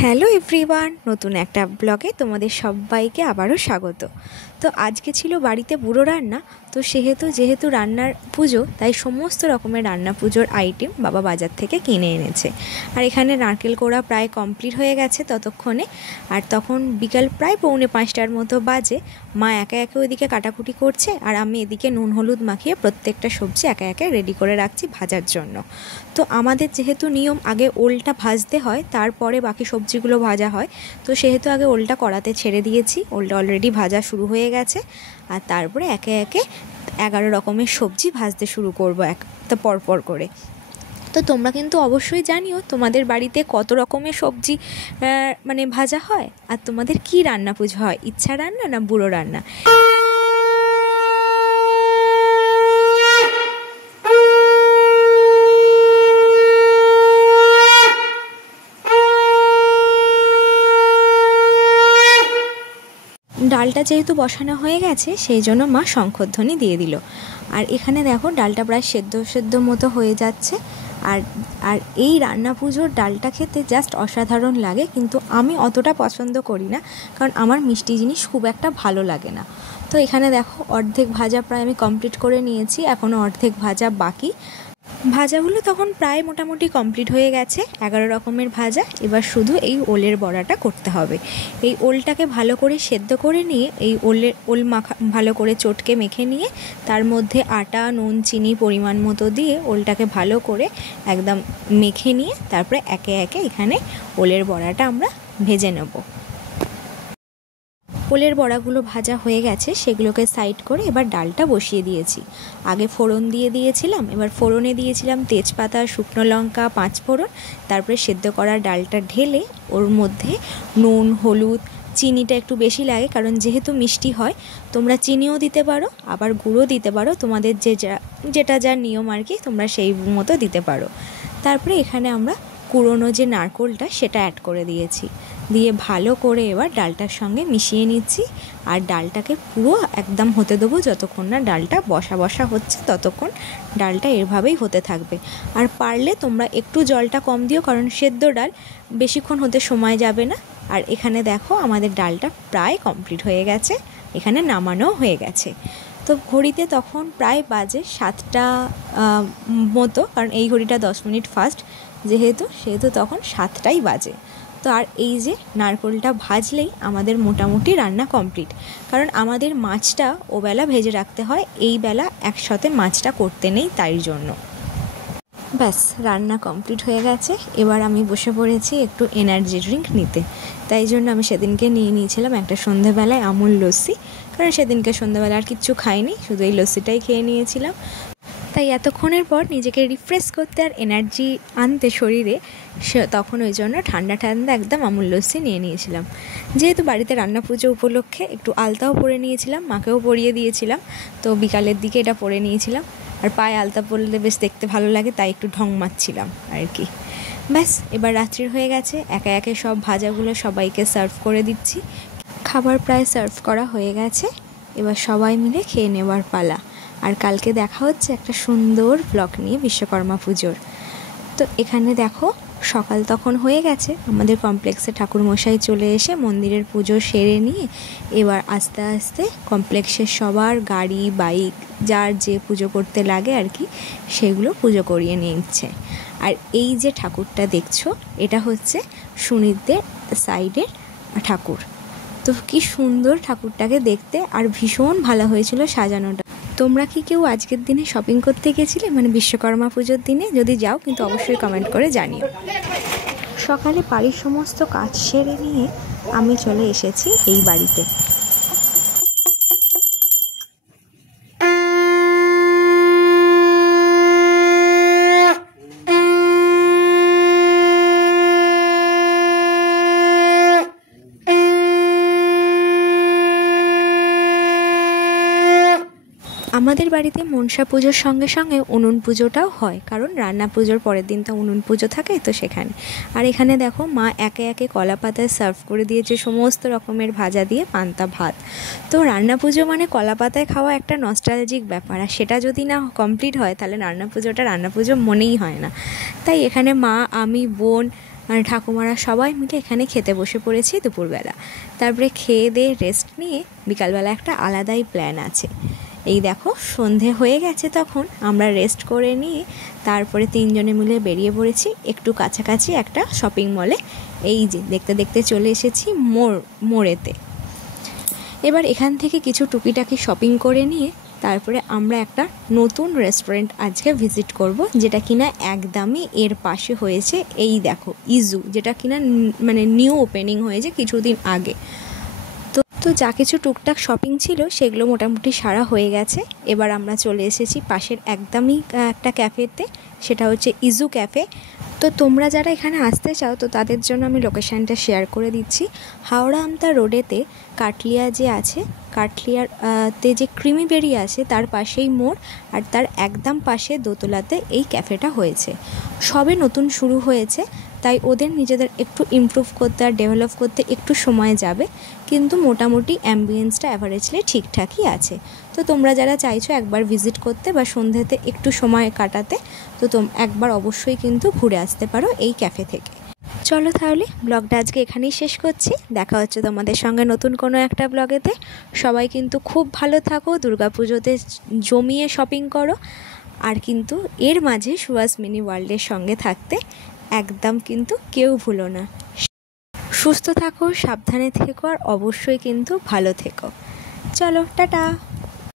Hello everyone, নতুন একটা ব্লগে তোমাদের সবাইকে আবারও স্বাগত। তো আজকে ছিল বাড়িতে বুড়ো রান্না, তো যেহেতু রান্নার পুজো, তাই সমস্ত রকমের রান্না পুজোর আইটেম বাবা বাজার থেকে কিনে এনেছে। আর এখানে নারকেল কোড়া প্রায় কমপ্লিট হয়ে গেছে ততক্ষণে। আর তখন বিকাল প্রায় 4:45টার মতো বাজে। মা একে একে ওইদিকে কাটাকুটি করছে, আর আমি এদিকে নুন হলুদ মাখিয়ে প্রত্যেকটা সবজি একে একে রেডি করে রাখছি ভাজার জন্য। তো আমাদের যেহেতু নিয়ম আগে ওলটা ভাজতে হয়, তারপরে বাকি সবজিগুলো ভাজা হয়, তো সেহেতু আগে ওলটা কড়াতে ছেড়ে দিয়েছি। ওলটা অলরেডি ভাজা শুরু হয়ে গেছে, আর তারপরে একে একে 11 রকমের সবজি ভাজতে শুরু করবো একটা পরপর করে। তো তোমরা কিন্তু অবশ্যই জানিও তোমাদের বাড়িতে কত রকমের সবজি ভাজা হয়, আর তোমাদের কি রান্না পুজো হয়, ইচ্ছা রান্না না বুড়ো রান্না। ডালটা যেহেতু বসানো হয়ে গেছে, সেই জন্য মা শঙ্খধ্বনি দিয়ে দিল। আর এখানে দেখো ডালটা প্রায় সেদ্ধ মতো হয়ে যাচ্ছে। আর আর এই রান্না পুজোর ডালটা খেতে জাস্ট অসাধারণ লাগে, কিন্তু আমি অতটা পছন্দ করি না, কারণ আমার মিষ্টি জিনিস খুব একটা ভালো লাগে না। তো এখানে দেখো অর্ধেক ভাজা প্রায় আমি কমপ্লিট করে নিয়েছি, এখনও অর্ধেক ভাজা বাকি। ভাজাগুলো তখন প্রায় মোটামুটি কমপ্লিট হয়ে গেছে, 11 রকমের ভাজা। এবার শুধু এই ওলের বড়াটা করতে হবে। এই ওলটাকে ভালো করে সেদ্ধ করে নিয়ে এই ওল মাখা ভালো করে চটকে মেখে নিয়ে তার মধ্যে আটা, নুন, চিনি পরিমাণ মতো দিয়ে ওলটাকে ভালো করে একদম মেখে নিয়ে তারপরে একে একে এখানে ওলের বড়াটা আমরা ভেজে নেব। ওলের বড়াগুলো ভাজা হয়ে গেছে, সেগুলোকে সাইড করে এবার ডালটা বসিয়ে দিয়েছি। আগে ফোড়ন দিয়ে দিয়েছিলাম, এবার ফোড়নে দিয়েছিলাম তেজপাতা, শুকনো লঙ্কা, 5 ফোড়ন। তারপরে সেদ্ধ করা ডালটা ঢেলে ওর মধ্যে নুন, হলুদ, চিনিটা একটু বেশি লাগে, কারণ যেহেতু মিষ্টি হয়। তোমরা চিনিও দিতে পারো, আবার গুঁড়ো দিতে পারো, তোমাদের যেটা যা নিয়ম আর কি, তোমরা সেই মতো দিতে পারো। তারপরে এখানে আমরা কুড়োনো যে নারকেলটা সেটা অ্যাড করে দিয়েছি, দিয়ে ভালো করে এবার ডালটার সঙ্গে মিশিয়ে নিচ্ছি। আর ডালটাকে পুরো একদম হতে দেবো, যতক্ষণ না ডালটা বসা হচ্ছে ততক্ষণ ডালটা এভাবেই হতে থাকবে। আর পারলে তোমরা একটু জলটা কম দিও, কারণ সেদ্ধ ডাল বেশিক্ষণ হতে সময় যাবে না। আর এখানে দেখো আমাদের ডালটা প্রায় কমপ্লিট হয়ে গেছে, এখানে নামানো হয়ে গেছে। তো ঘড়িতে তখন প্রায় বাজে 7টা মতো, কারণ এই ঘড়িটা 10 মিনিট ফাস্ট সেহেতু তখন 7টাই বাজে। তো আর এই যে নারকেলটা ভাজলেই আমাদের মোটামুটি রান্না কমপ্লিট, কারণ আমাদের মাছটা ওবেলা ভেজে রাখতে হয়, এই বেলা একসাথে মাছটা করতে নেই, তাই জন্য। ব্যাস, রান্না কমপ্লিট হয়ে গেছে। এবার আমি বসে পড়েছি একটু এনার্জি ড্রিঙ্ক নিতে। তাই জন্য আমি সেদিনকে নিয়েছিলাম একটা সন্ধেবেলায় আমুল লস্যি, কারণ সেদিনকে সন্ধেবেলা আর কিচ্ছু খাইনি, শুধু এই লস্যিটাই খেয়ে নিয়েছিলাম। তাই এতক্ষণের পর নিজেকে রিফ্রেশ করতে আর এনার্জি আনতে শরীরে, তখন ওই জন্য ঠান্ডা একদম আমুল লস্যি নিয়ে নিয়েছিলাম। যেহেতু বাড়িতে রান্না পুজো উপলক্ষে একটু আলতাও পরে নিয়েছিলাম, মাকেও পরিয়ে দিয়েছিলাম, তো বিকালের দিকে এটা পরে নিয়েছিলাম। আর পায়ে আলতা পরলে বেশ দেখতে ভালো লাগে, তাই একটু ঢং মারছিলাম আর কি। ব্যাস, এবার রাত্রির হয়ে গেছে, একে একে সব ভাজাগুলো সবাইকে সার্ভ করে দিচ্ছি। খাবার প্রায় সার্ভ করা হয়ে গেছে, এবার সবাই মিলে খেয়ে নেওয়ার পালা। আর কালকে দেখা হচ্ছে একটা সুন্দর ব্লগ নিয়ে বিশ্বকর্মা পুজোর। তো এখানে দেখো সকাল তখন হয়ে গেছে, আমাদের কমপ্লেক্সে ঠাকুরমশাই চলে এসে মন্দিরের পুজো সেরে নিয়ে এবার আস্তে আস্তে কমপ্লেক্সের সবার গাড়ি, বাইক, যার যে পুজো করতে লাগে আর কি, সেগুলো পুজো করিয়ে নিচ্ছে। আর এই যে ঠাকুরটা দেখছো, এটা হচ্ছে সুনীতদের সাইডের ঠাকুর। তো কি সুন্দর ঠাকুরটাকে দেখতে, আর ভীষণ ভালো হয়েছিল সাজানোটা। তোমরা কি কেউ আজকের দিনে শপিং করতে গেছিলে, বিশ্বকর্মা পুজোর দিনে? যদি যাও কিন্তু অবশ্যই কমেন্ট করে জানিও। সকালে বাড়ির সমস্ত কাজ সেরে নিয়ে আমি চলে এসেছি এই বাড়িতে। আমাদের বাড়িতে মনসা পুজোর সঙ্গে সঙ্গে উনুন পুজোটাও হয়, কারণ রান্না পুজোর পরের দিন তো উনুন পুজো থাকে, তো সেখানে। আর এখানে দেখো মা একে একে কলা পাতায় সার্ভ করে দিয়েছে সমস্ত রকমের ভাজা দিয়ে পান্তা ভাত। তো রান্না পুজো মানে কলা পাতায় খাওয়া একটা নস্টালজিক ব্যাপার, আর সেটা যদি না কমপ্লিট হয় তাহলে রান্না পুজোটা রান্না পুজো মনেই হয় না। তাই এখানে মা, আমি, বোন মানে ঠাকুমারা সবাই মিলে এখানে খেতে বসে পড়েছি দুপুরবেলা। তারপরে খেয়ে দিয়ে রেস্ট নিয়ে বিকালবেলা একটা আলাদাই প্ল্যান আছে। এই দেখো সন্ধে হয়ে গেছে, তখন আমরা রেস্ট করে নিয়ে তারপরে 3 জনে মিলে বেরিয়ে পড়েছি একটু কাছাকাছি একটা শপিং মলে। এই যে দেখতে দেখতে চলে এসেছি মোড়েতে। এবার এখান থেকে কিছু টুকিটাকি শপিং করে নিয়ে তারপরে আমরা একটা নতুন রেস্টুরেন্ট আজকে ভিজিট করব, যেটা কিনা একদমই এর পাশে হয়েছে। এই দেখো ইজু, যেটা কিনা মানে নিউ ওপেনিং হয়েছে কিছুদিন আগে। তো যা কিছু টুকটাক শপিং ছিল সেগুলো মোটামুটি সারা হয়ে গেছে। এবার আমরা চলে এসেছি পাশের একদমই একটা ক্যাফেতে, সেটা হচ্ছে ইজু ক্যাফে। তো তোমরা যারা এখানে আসতে চাও তো তাদের জন্য আমি লোকেশানটা শেয়ার করে দিচ্ছি। হাওড়া আমতা রোডেতে কাটলিয়া যে আছে, কাটলিয়াতে যে ক্রিমি বেরি আছে তার পাশেই মোড়, আর তার একদম পাশে দোতলাতে এই ক্যাফেটা হয়েছে। সবে নতুন শুরু হয়েছে, তাই ওদের নিজেদের একটু ইমপ্রুভ করতে আর ডেভেলপ করতে একটু সময় যাবে, কিন্তু মোটামুটি অ্যাম্বিয়েন্সটা অ্যাভারেজলি ঠিকঠাকই আছে। তো তোমরা যারা চাইছো একবার ভিজিট করতে বা সন্ধ্যেতে একটু সময় কাটাতে, তো একবার অবশ্যই কিন্তু ঘুরে আসতে পারো এই ক্যাফে থেকে। চলো তাহলে ব্লগটা আজকে এখানেই শেষ করছি। দেখা হচ্ছে তোমাদের সঙ্গে নতুন কোনো একটা ব্লগেতে। সবাই কিন্তু খুব ভালো থাকো, দুর্গাপুজোতে জমিয়ে শপিং করো, আর কিন্তু এর মাঝে সুভাষ মিনি ওয়ার্ল্ডের সঙ্গে থাকতে একদম কিন্তু কেউ ভুলো না। সুস্থ থাকো, সাবধানে থেকো, আর অবশ্যই কিন্তু ভালো থেকো। চলো টাটা।